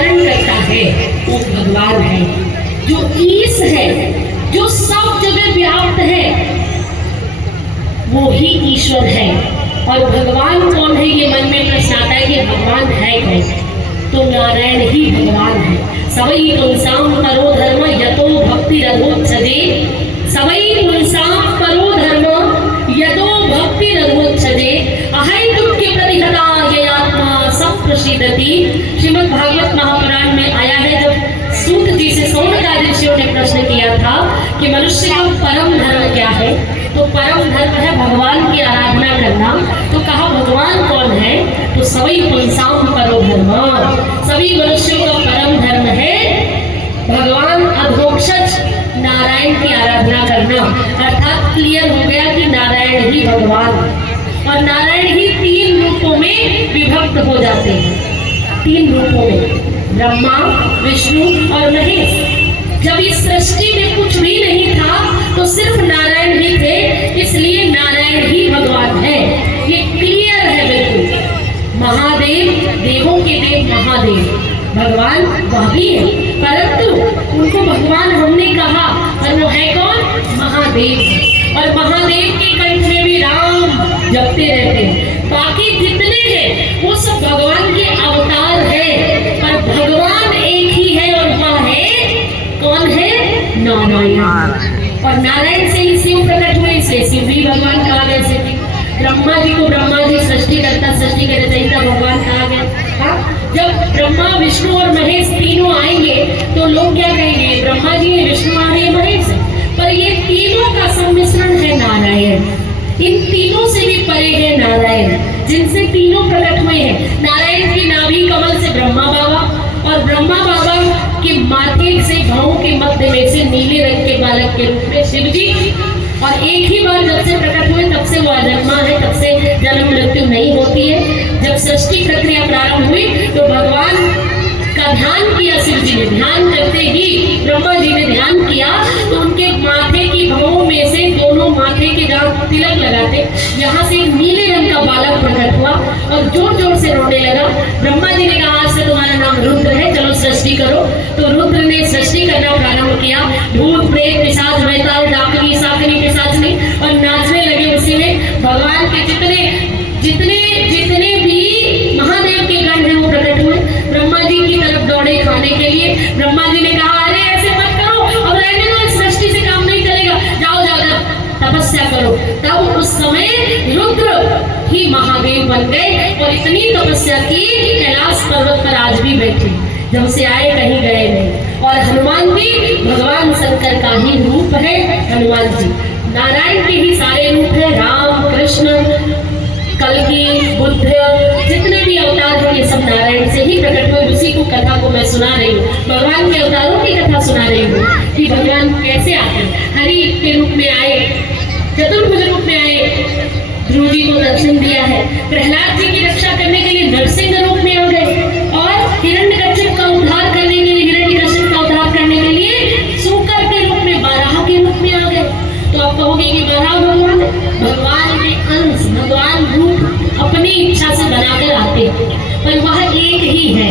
धारण करता है वो भगवान है। जो ईश है, जो सब जगह व्याप्त है, वो ही ईश्वर है। और भगवान कौन है, ये मन में प्रश्न आता है कि भगवान है कौन? तो नारायण ही भगवान है। सवई पुंसाम करो धर्म यतो भक्ति रघोच्छदे, सवई पुंसाम करो धर्म यतो भक्ति रघोच्छदे, अहै दुःखे प्रतिहता ये आत्मा सब प्रसिद्धति। श्रीमद् भागवत महापुराण में आया है, जब सूत जी से सौनकादि ऋषियों ने प्रश्न किया था कि मनुष्य का परम धर्म क्या है, तो परम धर्म है भगवान की आराधना करना। तो कहा भगवान कौन है, तो सवई पुंसाम करो धर्म, सभी मनुष्यों का परम धर्म है भगवान अधोक्षज नारायण की आराधना करना। अर्थात क्लियर हो गया कि नारायण ही भगवान है। और नारायण ही 3 रूपों में विभक्त हो जाते हैं, 3 रूपों में, ब्रह्मा, विष्णु और महेश। जब इस सृष्टि में कुछ भी नहीं था तो सिर्फ नारायण ही थे, इसलिए नारायण ही भगवान है। ये क्लियर है बिल्कुल। महादेव, देवों के देव महादेव, भगवान वह भी है, परंतु उनको भगवान हमने कहा, और वो है कौन? महादेव। और महादेव के कंठ में भी राम जपते रहते हैं। बाकी जितने हैं वो सब भगवान के अवतार है, पर भगवान एक ही है, और वह है कौन है? नारायण। और नारायण से ही शिव प्रकट हुए, इसलिए शिव भी भगवान कहा गया। से ब्रह्मा जी को ब्रह्मा जी सृष्टि करता, सृष्टि के रचयिता भगवान कहा गया। हाँ? जब ब्रह्मा, विष्णु और महेश तीनों आएंगे तो लोग क्या कहेंगे? ब्रह्मा जी है, विष्णु आ रहे हैं, महेश है। पर ये तीनों का सम्मिश्रण है नारायण। इन तीनों से भी परे है नारायण, जिनसे तीनों प्रकट हुए हैं। नारायण की नाभि कमल से ब्रह्मा बाबा, और ब्रह्मा बाबा के माथे से भावों के मध्य में से नीले रंग के बालक के रूप में शिव जी। और एक ही बार जब से प्रकट हुए तब से वो अजन्मा है, तब से जन्म मृत्यु नहीं होती है। जब सृष्टि प्रक्रिया प्रारंभ हुई तो भगवान का ध्यान किया शिव जी ने, ध्यान करते ही ब्रह्मा जी ने ध्यान किया तो उनके माथे की भावों में से, दोनों माथे के जहाँ तिलक लगाते, यहाँ से नीले रंग का बालक प्रकट हुआ और जोर जोर से रोने लगा। ब्रह्मा जी ने कहा आज से तुम्हारा नाम रुद्र है, चलो सृष्टि करो। तो रुद्र ने सृष्टि करना प्रारंभ किया। भूत प्रेत पिशाच बैताल डाकनी साकनी पिशाचनी और नाचने लगे उसी में। भगवान के जितने भी महादेव के गण हैं वो प्रकट हुए, ब्रह्मा जी की तरफ दौड़े खाने के लिए। ब्रह्मा जी ने कहा अरे ऐसे मत करो, अब रहने दो, इस सृष्टि से काम नहीं चलेगा, जाओ जाकर तपस्या करो। तब उस समय रुद्र ही महादेव बन गए और इतनी तपस्या की कैलाश पर्वत पर आज भी बैठे, जब से आए कहीं गए नहीं। और हनुमान भी भगवान शंकर का ही रूप है। हनुमान जी नारायण के ही सारे रूप है। राम, कृष्ण, कल्कि, बुद्ध, जितने भी अवतार हैं ये सब नारायण से ही प्रकट हुए। उसी को कथा को मैं सुना रही हूँ, भगवान के अवतारों की कथा सुना रही हूँ कि भगवान कैसे आते। हरि के रूप में आए, चतुर्भुज रूप में आए, ध्रुव जी को दर्शन दिया है। प्रहलाद जी की रक्षा करने के लिए नरसिंह रूप में आ गए, और हिरण्यकश्यप का उद्धार करने के लिए, हिरण्यकश्यप का उद्धार करने के लिए शूकर के रूप में, बारह के रूप में आ गए। तो आप कहोगे कि बारह भगवान, भगवान के अंश, भगवान रूप अपनी इच्छा से बनाकर आते हैं, पर वह एक ही है,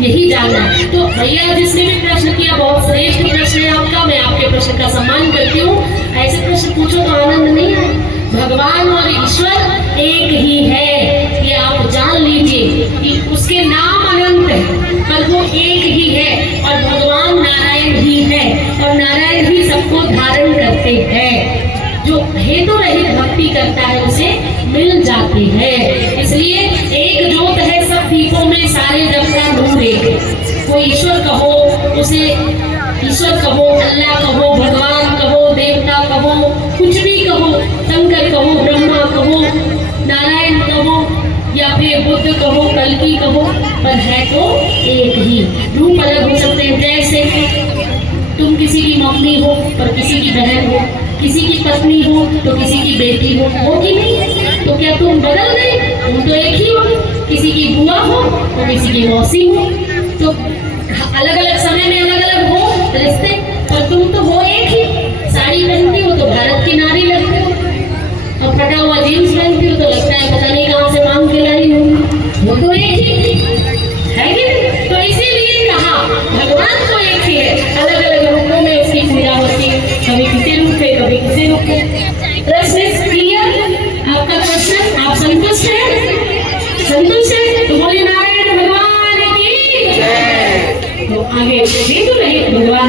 यही जानना। तो भैया जिसने भी प्रश्न किया बहुत श्रेष्ठ प्रश्न है आपका, मैं आपके प्रश्न का सम्मान करती हूँ। ऐसे प्रश्न पूछो तो आनंद नहीं है। भगवान और ईश्वर एक ही है, ये आप जान लीजिए कि उसके नाम अनंत है पर वो एक ही है, और भगवान नारायण ही है, और नारायण ही सबको धारण करते हैं। जो हेतु रहित भक्ति करता है उसे मिल जाती है। इसलिए एक ज्योत है सब दीपों में, सारे जग का नूर एक। कोई ईश्वर कहो, उसे ईश्वर कहो, अल्लाह कहो, भगवान कहो, देवता कहो, कुछ भी कहो, शंकर कहो, ब्रह्मा कहो, नारायण कहो, या फिर बुद्ध कहो, कल्कि कहो, पर है तो एक ही। रूप अलग हो सकते हैं। जैसे तुम किसी की मम्मी हो पर किसी की बहन हो, किसी की पत्नी हो तो किसी की बेटी हो कि नहीं? तो क्या तुम बदल गए? तुम तो एक ही हो। किसी की बुआ हो तो किसी की मौसी हो, तो अलग अलग समय में अलग अलग हो रिश्ते, पर तुम तो हो एक ही। साड़ी पहनती हो तो भारत की नारी लगती हो, और फटा हुआ जीन्स पहनती हो तो लगता है पता नहीं कहाँ से मांग के लाई हो, वो तो एक ही है कि नहीं? तो इसीलिए संतुष्ट है? संतुष्ट है तो बोले नारायण भगवान की जय। तो आगे भी तो रही भगवान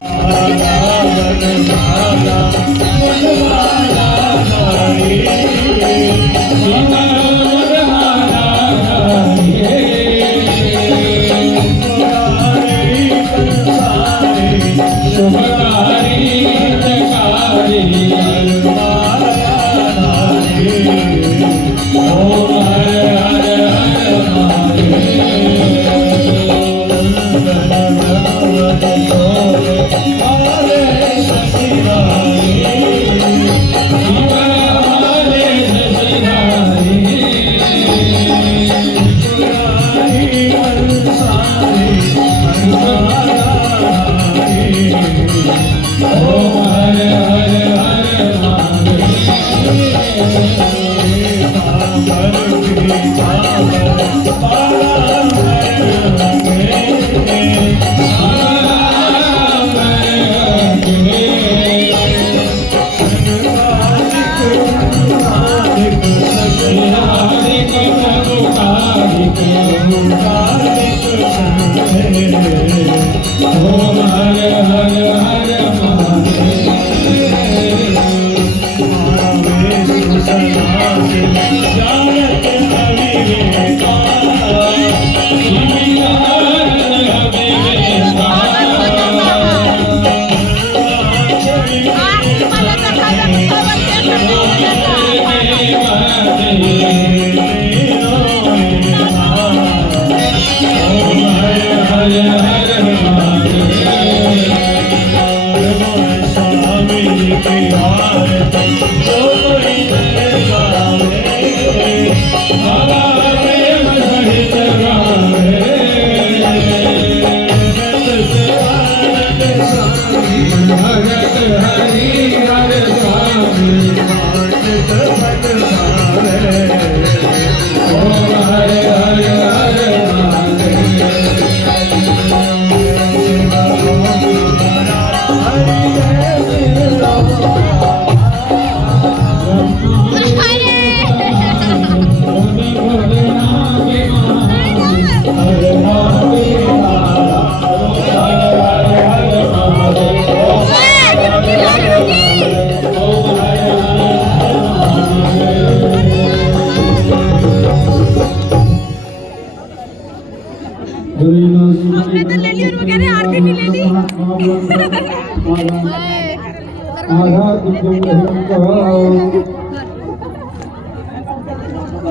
हमने तो ले ली और वो कह रहे आरती भी ले ली।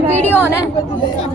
वीडियो ऑन है।